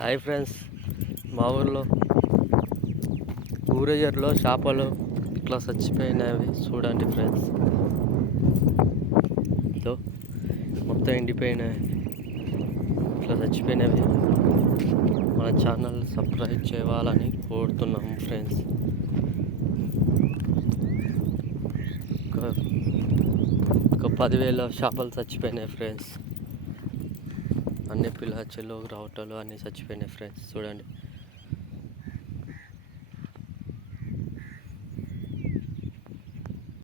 Hi friends, మా ఊర్లో ఊరేజర్లో చేపలు ఇట్లా చచ్చిపోయినవి చూడండి ఫ్రెండ్స్. ఇదో మొత్తం ఎండిపోయినవి, ఇట్లా చచ్చిపోయినవి. మన ఛానల్ సబ్స్క్రైబ్ చేయాలని కోరుతున్నాము ఫ్రెండ్స్. ఒక 10,000 చేపలు చచ్చిపోయినాయి ఫ్రెండ్స్. అన్ని పిల్లలు, రౌటలు అన్నీ చచ్చిపోయినాయి ఫ్రెండ్స్. చూడండి.